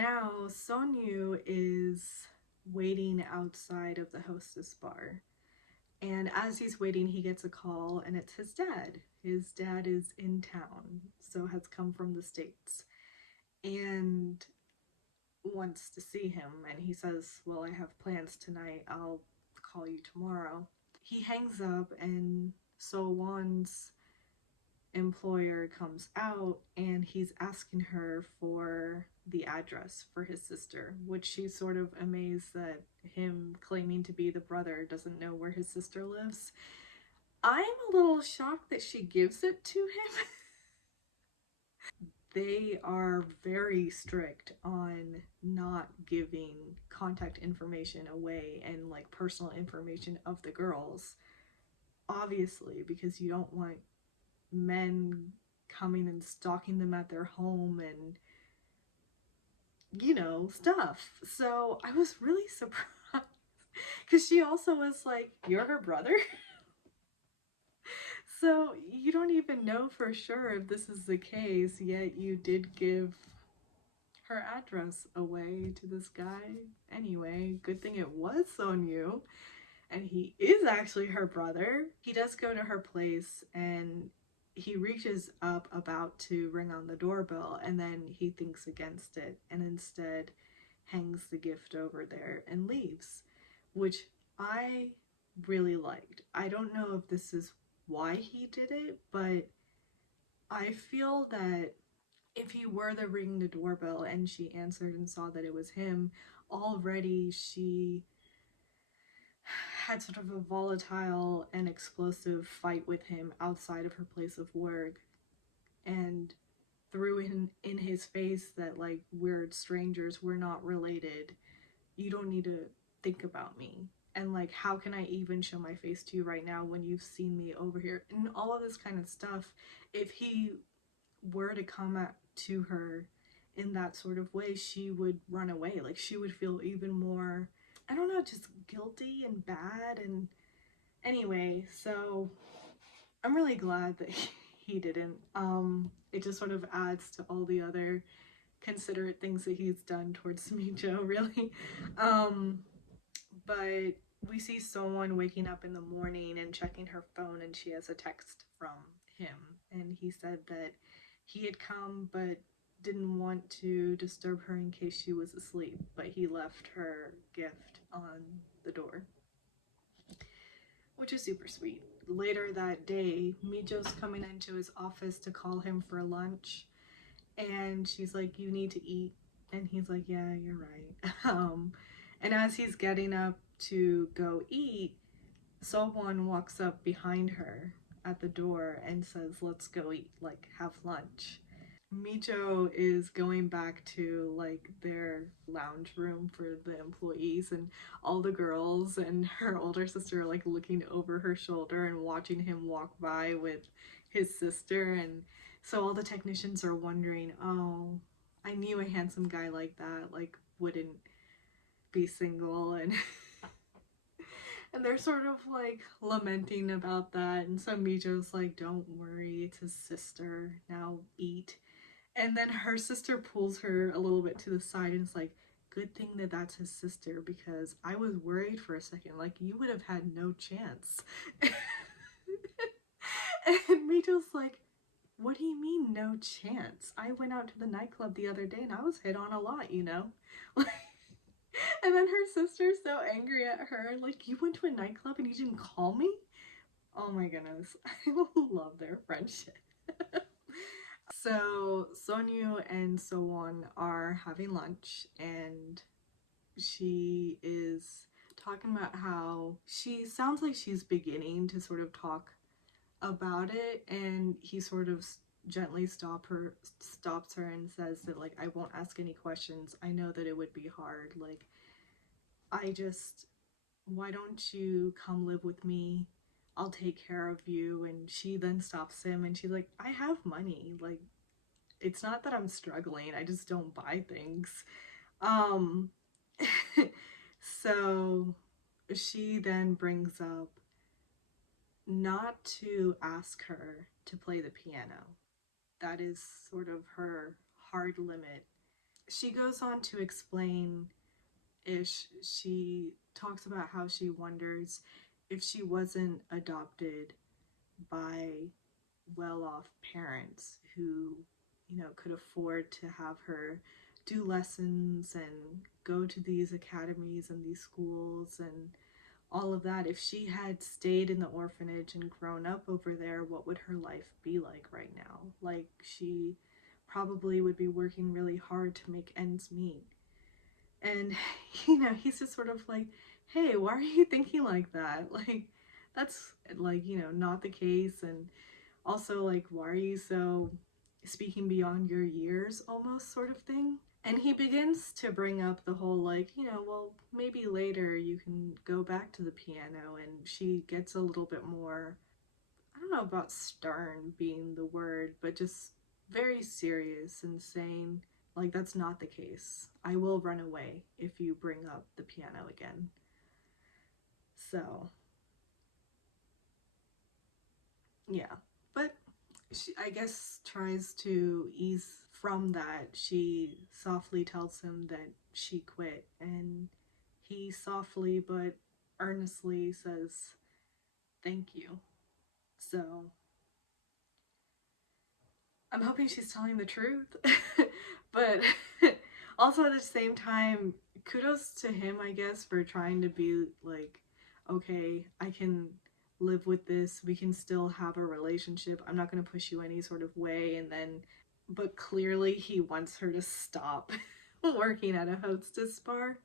now Sonyu is waiting outside of the hostess bar. And as he's waiting, he gets a call, and it's his dad. His dad is in town, so has come from the States, and wants to see him. And he says, well, I have plans tonight. I'll call you tomorrow. He hangs up, and So Won's employer comes out, and he's asking her for the address for his sister, which she's sort of amazed that him claiming to be the brother doesn't know where his sister lives. I'm a little shocked that she gives it to him. They are very strict on not giving contact information away and like personal information of the girls, obviously, because you don't want men coming and stalking them at their home and stuff. So I was really surprised because she also was like, you're her brother. So you don't even know for sure if this is the case, yet you did give her address away to this guy. Anyway, good thing it was Sonyu, and he is actually her brother. He does go to her place, and he reaches up about to ring on the doorbell, and then he thinks against it and instead hangs the gift over there and leaves, which I really liked. I don't know if this is why he did it, but I feel that if he were to ring the doorbell and she answered and saw that it was him, already she had sort of a volatile and explosive fight with him outside of her place of work, and threw in his face that like, we're strangers, we're not related, you don't need to think about me, and like, how can I even show my face to you right now when you've seen me over here, and all of this kind of stuff. If he were to come at to her in that sort of way, she would run away. Like, she would feel even more, I don't know, just guilty and bad. And anyway, so I'm really glad that he didn't. It just sort of adds to all the other considerate things that he's done towards Mijo, really. Um, but we see someone waking up in the morning and checking her phone, and she has a text from him, and he said that he had come but didn't want to disturb her in case she was asleep, but he left her gift on the door, which is super sweet. Later that day, Mijo's coming into his office to call him for lunch, and she's like, you need to eat, and he's like, yeah, you're right. And as he's getting up to go eat, Sohwon walks up behind her at the door and says, let's go eat, like, have lunch. Mijo is going back to like their lounge room for the employees, and all the girls and her older sister are like looking over her shoulder and watching him walk by with his sister. And so all the technicians are wondering, oh, I knew a handsome guy like that like wouldn't be single. And and they're sort of like lamenting about that. And so Mijo's like, don't worry, it's his sister, now eat. And then her sister pulls her a little bit to the side and is like, good thing that that's his sister, because I was worried for a second, like, you would have had no chance. And Mijo's like, what do you mean no chance? I went out to the nightclub the other day and I was hit on a lot, you know? And then her sister's so angry at her, like, you went to a nightclub and you didn't call me? Oh my goodness, I love their friendship. So Sonyu and Sowon are having lunch, and she is talking about how she sounds like she's beginning to sort of talk about it, and he sort of gently stops her and says that like, I won't ask any questions, I know that it would be hard, like, why don't you come live with me, I'll take care of you. And she then stops him and she's like, I have money, like, it's not that I'm struggling, I just don't buy things. Um so she then brings up not to ask her to play the piano. That is sort of her hard limit. she goes on to explain Ish. She talks about how she wonders if she wasn't adopted by well-off parents who, could afford to have her do lessons and go to these academies and these schools and all of that. If she had stayed in the orphanage and grown up over there, what would her life be like right now? Like, she probably would be working really hard to make ends meet. And, he's just sort of like, hey, why are you thinking like that? Like, that's, like, not the case. And also, like, why are you so speaking beyond your years, almost, sort of thing? And he begins to bring up the whole, like, well, maybe later you can go back to the piano. And she gets a little bit more, I don't know about stern being the word, but just very serious and saying, like, that's not the case. I will run away if you bring up the piano again. So, yeah. But she, I guess, tries to ease from that. She softly tells him that she quit, and he softly but earnestly says, thank you. So, I'm hoping she's telling the truth. But also at the same time, kudos to him, I guess, for trying to be like, okay, I can live with this. We can still have a relationship. I'm not going to push you any sort of way. And then, but clearly he wants her to stop working at a hostess bar.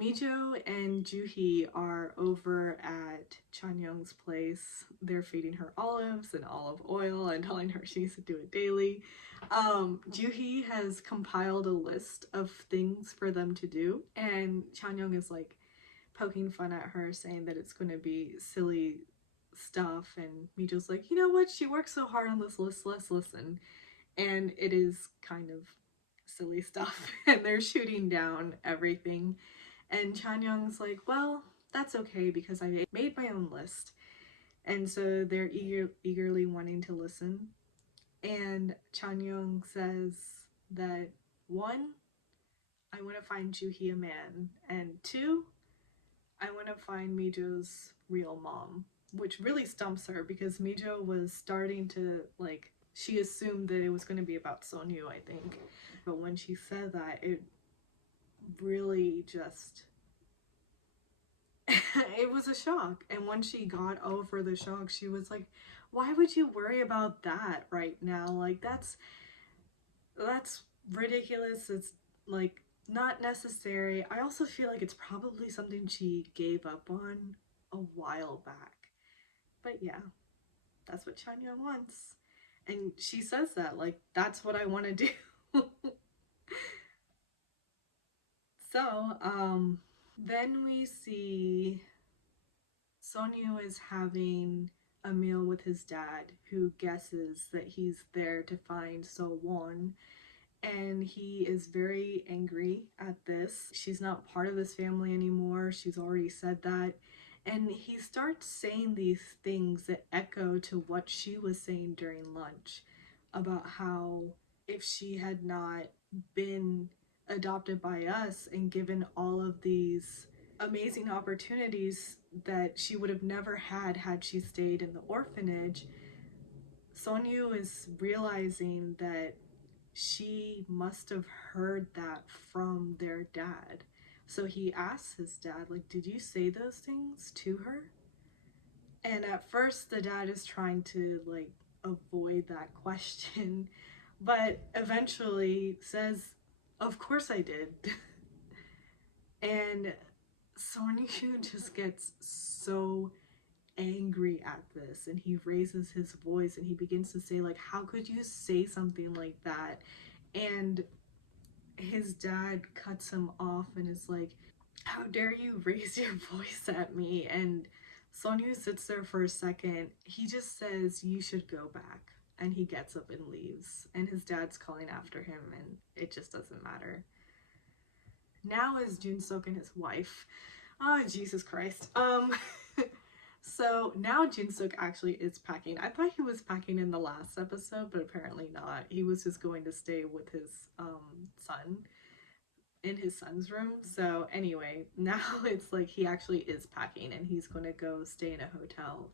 Mijo and Juhi are over at Chanyoung's place. They're feeding her olives and olive oil and telling her she needs to do it daily. Juhi has compiled a list of things for them to do, and Chanyoung is like poking fun at her, saying that it's going to be silly stuff. And Mijo's like, you know what? She works so hard on this list. Let's listen. And it is kind of silly stuff, and they're shooting down everything. And Chanyoung's like, well, that's okay because I made my own list. And so they're eagerly wanting to listen. And Chanyoung says that 1, I want to find Juhi a man, and 2, I want to find Mijo's real mom, which really stumps her because Mijo was starting to, like, she assumed that it was going to be about Sonyu, I think. But when she said that, it really just it was a shock. And when she got over the shock, she was like, why would you worry about that right now? Like, that's ridiculous. It's like not necessary. I also feel like it's probably something she gave up on a while back. But yeah, that's what Chanyeong wants. And she says that, like, that's what I want to do. So, then we see Sonyu is having a meal with his dad, who guesses that he's there to find So-won, and he is very angry at this. She's not part of this family anymore. She's already said that. And he starts saying these things that echo to what she was saying during lunch about how if she had not been adopted by us and given all of these amazing opportunities that she would have never had she stayed in the orphanage, Sonyu is realizing that she must have heard that from their dad. So he asks his dad, like, did you say those things to her? And at first the dad is trying to, like, avoid that question, but eventually says, of course I did. And Sonyu just gets so angry at this, and he raises his voice and he begins to say, like, how could you say something like that? And his dad cuts him off and is like, how dare you raise your voice at me? And Sonyu sits there for a second. He just says, you should go back. And he gets up and leaves. And his dad's calling after him, and it just doesn't matter. Now is Jun-suk and his wife. Oh, Jesus Christ. So now Jun-suk actually is packing. I thought he was packing in the last episode, but apparently not. He was just going to stay with his son. in his son's room. So anyway, now it's like he actually is packing and he's going to go stay in a hotel.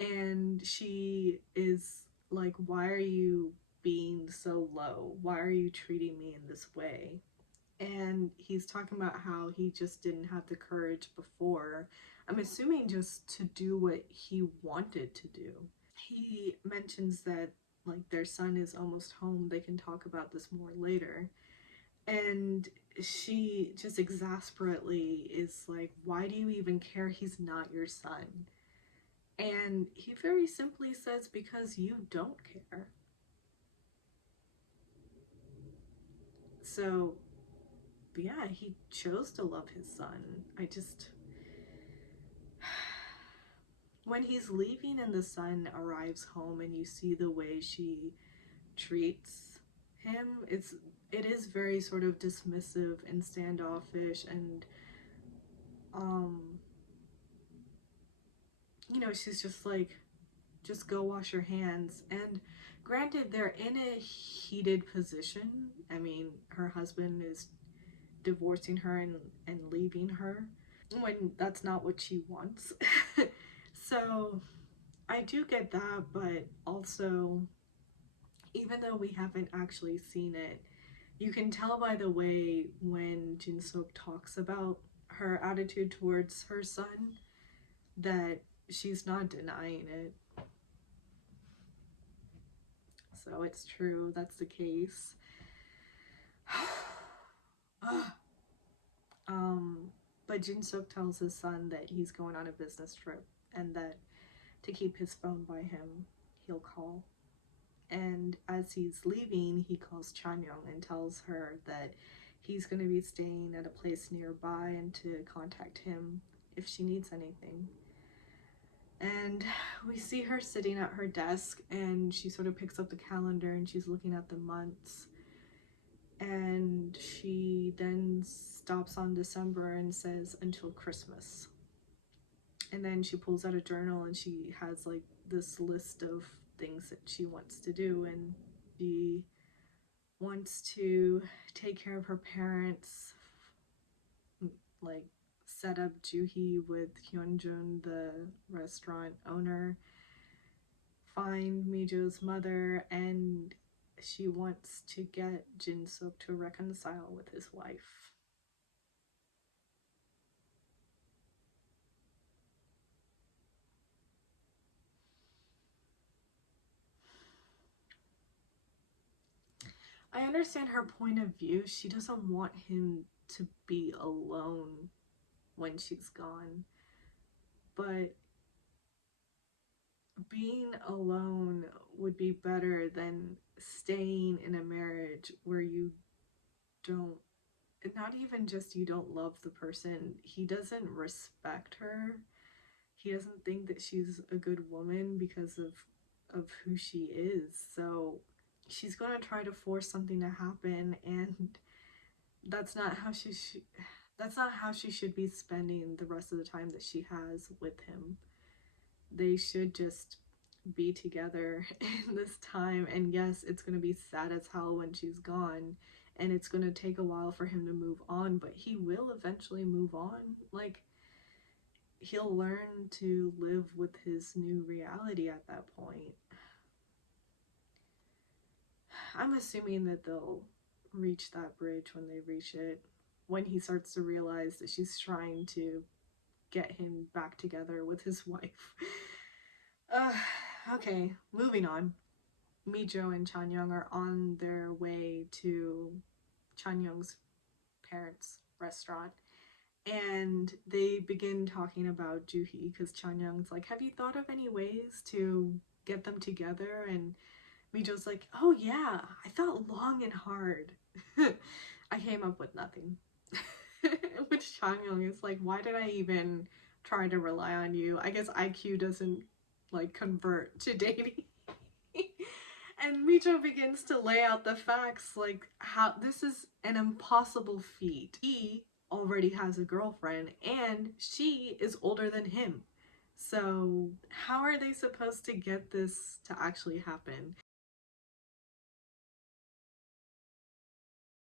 And she is like, why are you being so low? Why are you treating me in this way? And he's talking about how he just didn't have the courage before. I'm assuming just to do what he wanted to do. He mentions that like their son is almost home. They can talk about this more later. And she just exasperately is like, why do you even care? He's not your son. And he very simply says, because you don't care. So yeah, he chose to love his son. When he's leaving and the son arrives home and you see the way she treats him, it is very sort of dismissive and standoffish, and um she's just like, just go wash your hands. And granted, they're in a heated position. I mean, her husband is divorcing her and leaving her when that's not what she wants. So I do get that, but also, even though we haven't actually seen it, you can tell by the way when Jin Sook talks about her attitude towards her son that she's not denying it. So it's true, that's the case. But Jin Sook tells his son that he's going on a business trip and that to keep his phone by him, he'll call. And as he's leaving, he calls Chanyong and tells her that he's going to be staying at a place nearby and to contact him if she needs anything. And we see her sitting at her desk and she sort of picks up the calendar and she's looking at the months. And she then stops on December and says, until Christmas. And then she pulls out a journal and she has like this list of things that she wants to do. And she wants to take care of her parents, like set up Juhi with Hyunjun, the restaurant owner, find Mijo's mother, and she wants to get Jin Sook to reconcile with his wife. I understand her point of view. She doesn't want him to be alone when she's gone. But being alone would be better than staying in a marriage where you don't, not even just you don't love the person, he doesn't respect her. He doesn't think that she's a good woman because of who she is. So she's going to try to force something to happen, and that's not how that's not how she should be spending the rest of the time that she has with him. They should just be together in this time. And yes, it's going to be sad as hell when she's gone, and it's going to take a while for him to move on, but he will eventually move on. Like, he'll learn to live with his new reality at that point. I'm assuming that they'll reach that bridge when they reach it, when he starts to realize that she's trying to get him back together with his wife. Okay, moving on. Mijo and Chanyong are on their way to Chanyong's parents' restaurant, and they begin talking about Juhi because Chanyong's like, have you thought of any ways to get them together? And Mijo's like, oh yeah, I thought long and hard. I came up with nothing. Which Changyong is like, why did I even try to rely on you? I guess IQ doesn't like convert to dating. And Mijo begins to lay out the facts, like how this is an impossible feat. He already has a girlfriend and she is older than him. So how are they supposed to get this to actually happen?